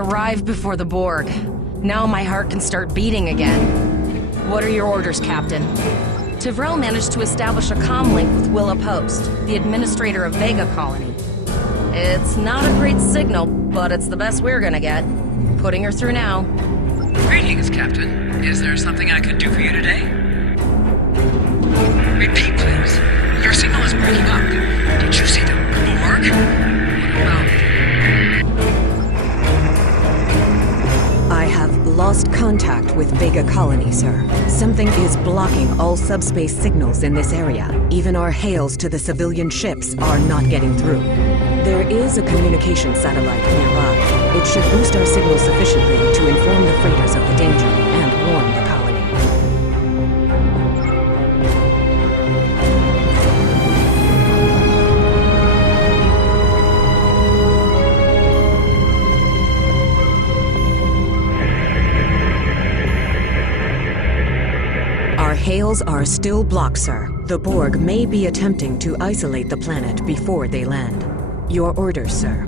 arrived before the Borg. Now my heart can start beating again. What are your orders, Captain? Tivrel managed to establish a comm link with Willa Post, the administrator of Vega Colony. It's not a great signal, but it's the best we're gonna get. Putting her through now. Greetings, Captain. Is there something I could do for you today? Repeat, please. Your signal is breaking up. Did you see the Borg? What about... I have lost contact with Vega Colony, sir. Something is blocking all subspace signals in this area. Even our hails to the civilian ships are not getting through. There is a communication satellite nearby. It should boost our signal sufficiently to inform the freighters of the danger and warn the colony. Our hails are still blocked, sir. The Borg may be attempting to isolate the planet before they land. Your orders, sir.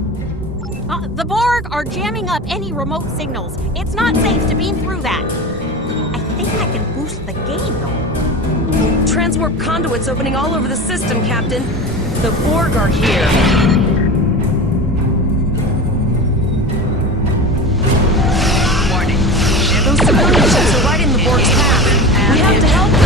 The Borg are jamming up any remote signals. It's not safe to beam through that. I think I can boost the gain, though. Transwarp conduits opening all over the system, Captain. The Borg are here. Warning. Those civilian ships are right in the Borg's path. We have to help them.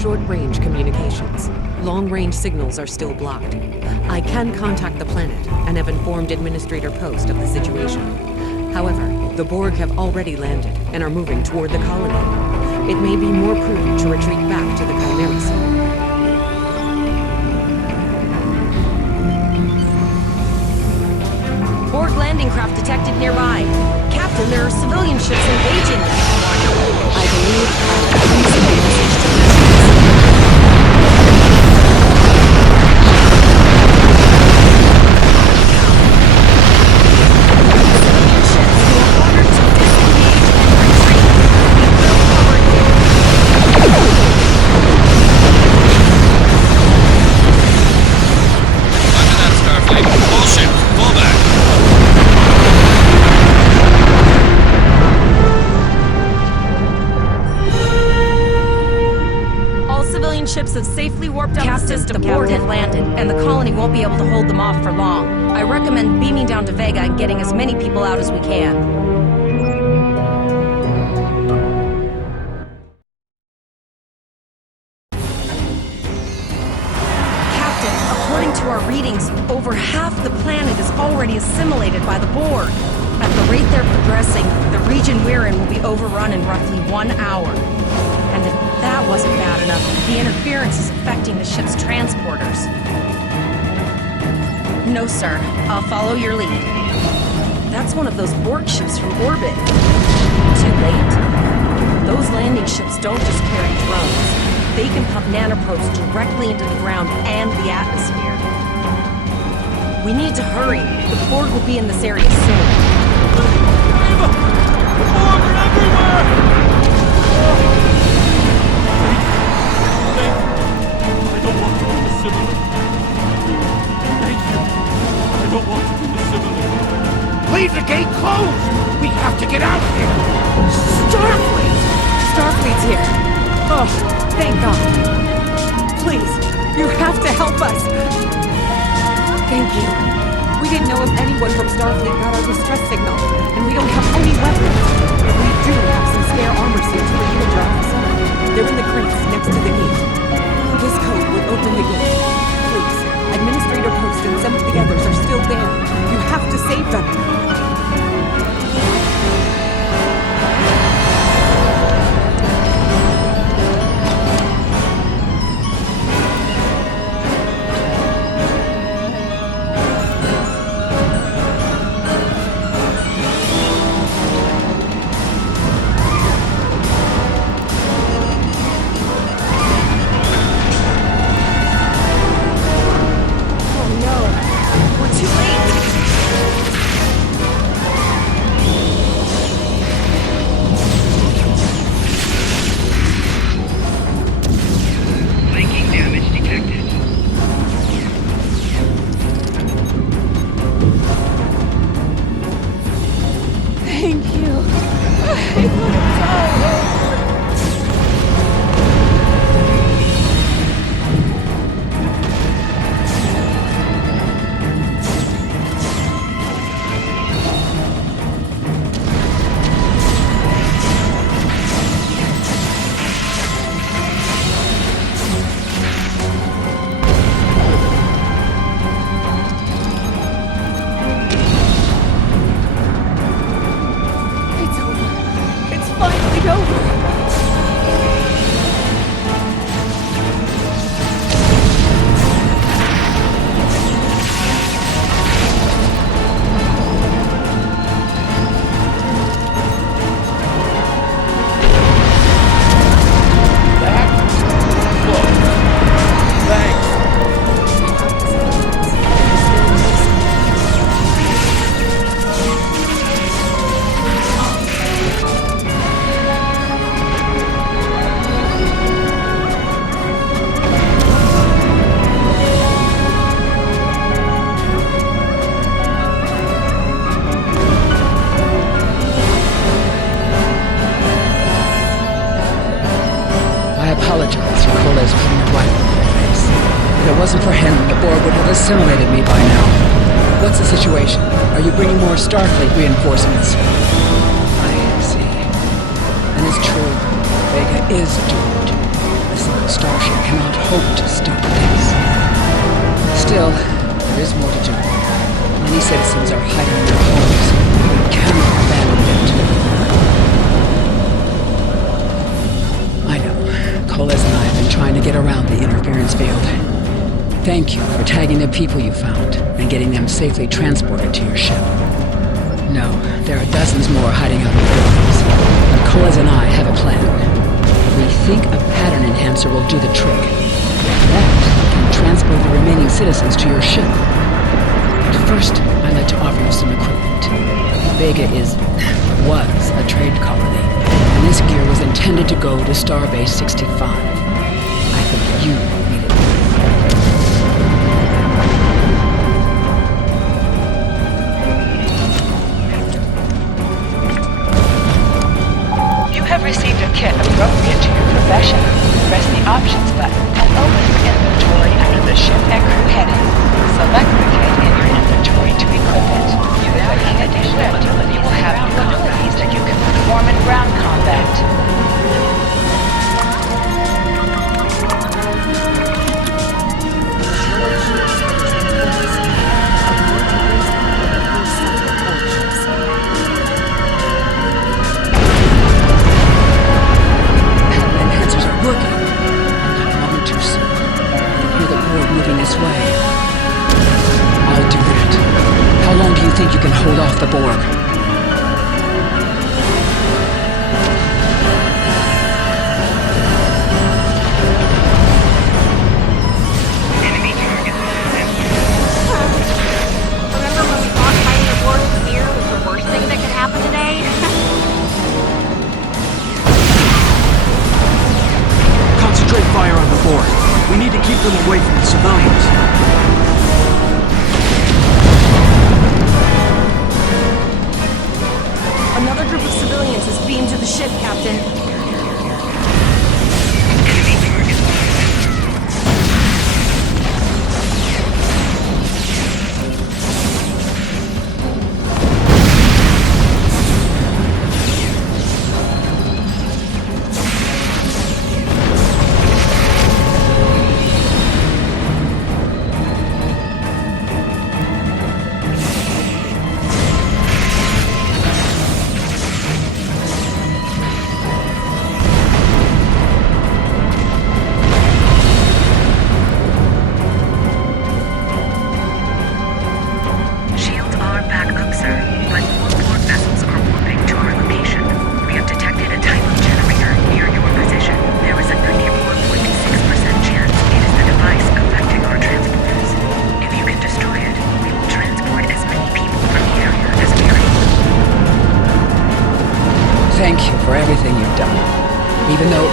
Short-range communications. Long-range signals are still blocked. I can contact the planet and have informed Administrator Post of the situation. However, the Borg have already landed and are moving toward the colony. It may be more prudent to retreat back to the Chimera Zone. Borg landing craft detected nearby. Captain, there are civilian ships engaging them. I believe I'll send a message to the ships have safely warped out the system. The Borg have landed, and the colony won't be able to hold them off for long. I recommend beaming down to Vega and getting as many people out as we can. Captain, according to our readings, over half the planet is already assimilated by the Borg. At the rate they're progressing, the region we're in will be overrun in roughly 1 hour. And if that wasn't bad enough, the interference is affecting the ship's transporters. No, sir. I'll follow your lead. That's one of those Borg ships from orbit. Too late. Those landing ships don't just carry drones. They can pump nanoprobes directly into the ground and the atmosphere. We need to hurry. The Borg will be in this area soon. The Borg are everywhere! I don't want to be assimilated. Thank you. I don't want to be assimilated. Leave the gate closed! We have to get out of here! Starfleet! Starfleet's here. Oh, thank God. Please, you have to help us. Thank you. We didn't know if anyone from Starfleet got our distress signal, and we don't have any weapons. But we do have some their armor suits for you, officer. They're in the crates next to the gate. This code will open the gate. Please, Administrator Post and some of the others are still there. You have to save them. Flanking damage detected. Thank you. I thought it was all over. It's over. It's finally over. I apologize for Cole's putting a rifle in my face. If it wasn't for him, the Borg would have assimilated me by now. What's the situation? Are you bringing more Starfleet reinforcements? I see. And it's true. Vega is doomed. A single starship cannot hope to stop this. Still, there is more to do. Many citizens are hiding in their homes. We cannot abandon them to the I know. Coles and I have been trying to get around the interference field. Thank you for tagging the people you found and getting them safely transported to your ship. No, there are dozens more hiding out in the buildings. But Coles and I have a plan. We think a pattern enhancer will do the trick. That can transport the remaining citizens to your ship. But first, I'd like to offer you some equipment. Vega was a trade colony. And this gear was intended to go to Starbase 65. I think you need it. You have received a kit appropriate to your profession. Press the Options button and open the inventory under the Ship and Crew heading. Select the kit in your inventory to equip it. You now have additional ability. You will have new abilities that you can perform in ground combat. Enhancers are working. Not a moment too soon. I hear the Borg moving this way. I'll do that. How long do you think you can hold off the Borg? Enemy target. Remember when we thought fighting the Borg here was the worst thing that could happen today? Concentrate fire on the Borg. We need to keep them away from the civilians. Another group of civilians is beamed to the ship, Captain. Enemy target.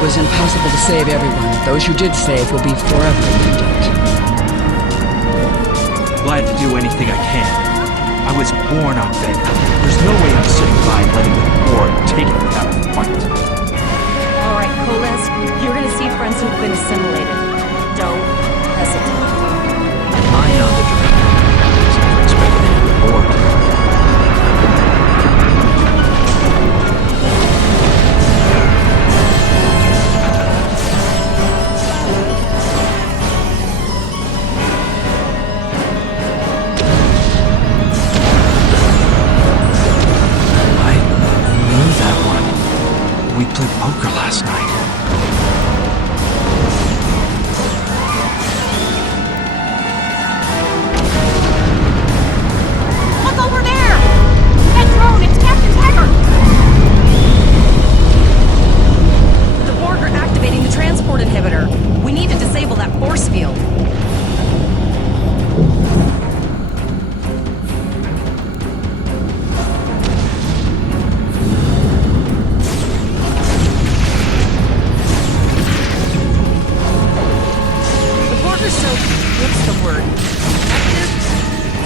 was impossible to save everyone. Those you did save will be forever in your debt. Glad to do anything I can. I was born on Vega. There's no way I'm sitting by letting the Borg take me out of the fight. Alright, Koles, you're gonna see friends who've been assimilated. Don't hesitate. Eye on the director. He's never expected any reward. We played poker last night. Look over there! That drone, it's Captain Taggart! The Borg are activating the transport inhibitor. We need to disable that force field. What's the word? Active?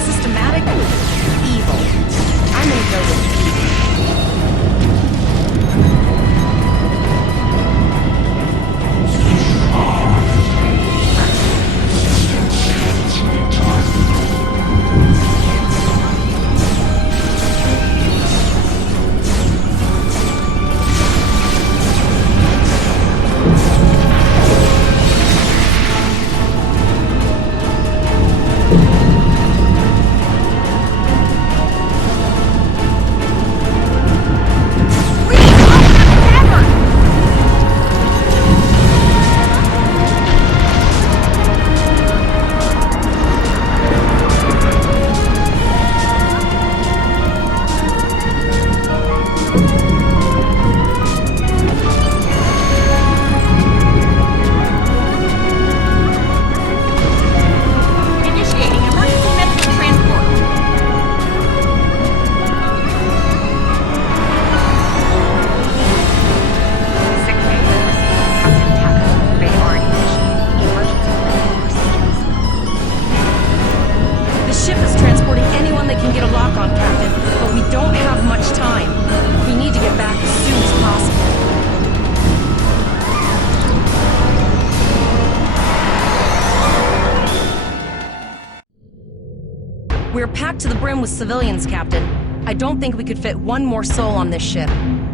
Systematic? Evil. I'm gonna go with evil. We're packed to the brim with civilians, Captain. I don't think we could fit one more soul on this ship.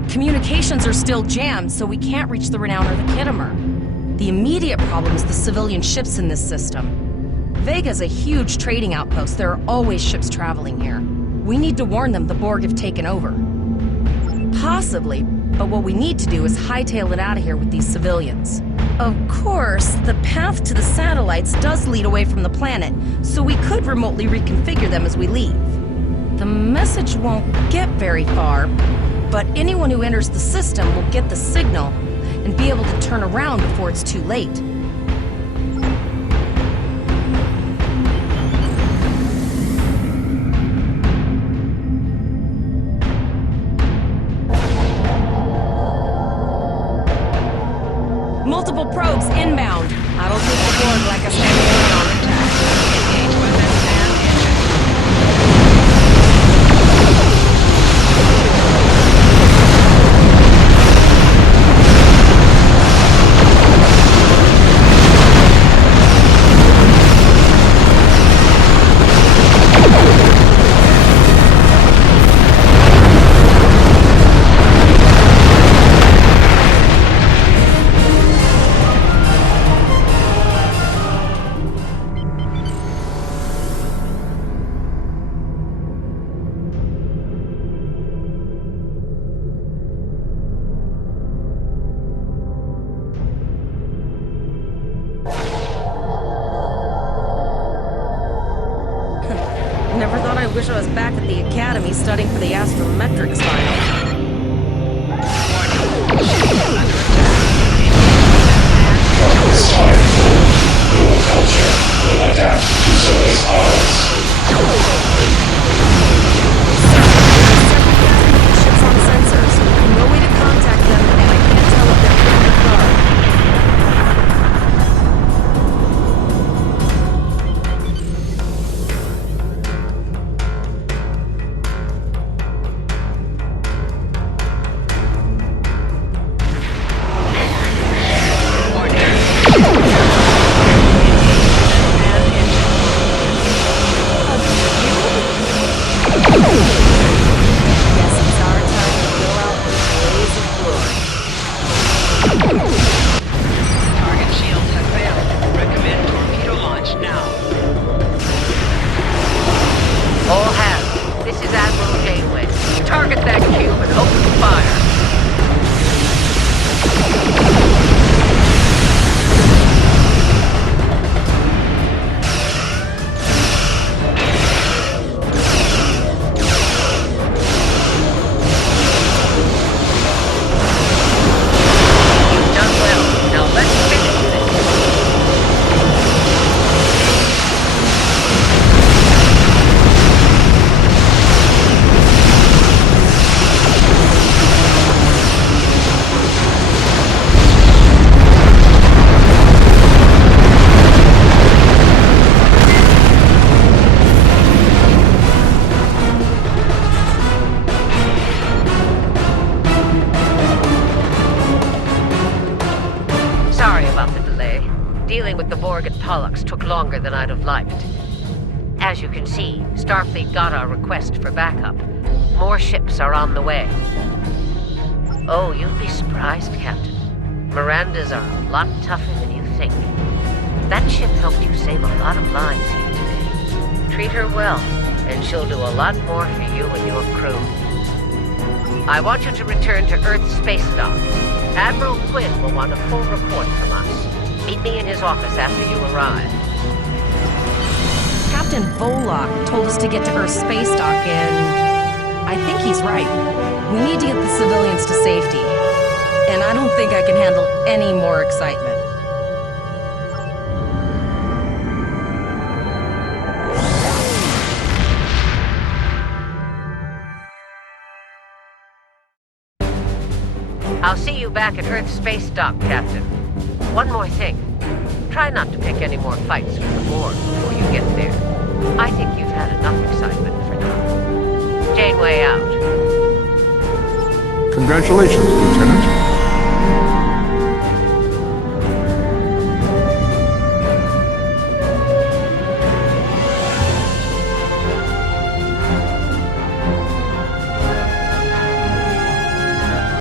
Communications are still jammed, so we can't reach the Renown or the Kittimer. The immediate problem is the civilian ships in this system. Vega's a huge trading outpost. There are always ships traveling here. We need to warn them the Borg have taken over. Possibly, but what we need to do is hightail it out of here with these civilians. Of course, the path to the satellites does lead away from the planet, so we could remotely reconfigure them as we leave. The message won't get very far, but anyone who enters the system will get the signal and be able to turn around before it's too late. Multiple probes inbound. That'll take the Borg like a standing on attack. Engage weapons and engine. Never thought I'd wish I was back at the Academy studying for the astrometrics final. It's time. Your culture will adapt to Zoe's powers. Ships on sensors. No way to contact them, and I can't tell what their plans are. Dealing with the Borg at Pollux took longer than I'd have liked. As you can see, Starfleet got our request for backup. More ships are on the way. Oh, you'd be surprised, Captain. Mirandas are a lot tougher than you think. That ship helped you save a lot of lives here today. Treat her well, and she'll do a lot more for you and your crew. I want you to return to Earth Space Dock. Admiral Quinn will want a full report from us. Meet me in his office after you arrive. Captain Volok told us to get to Earth Space Dock, and I think he's right. We need to get the civilians to safety. And I don't think I can handle any more excitement. I'll see you back at Earth Space Dock, Captain. One more thing. Try not to pick any more fights with the Borg before you get there. I think you've had enough excitement for now. Janeway out. Congratulations, Lieutenant.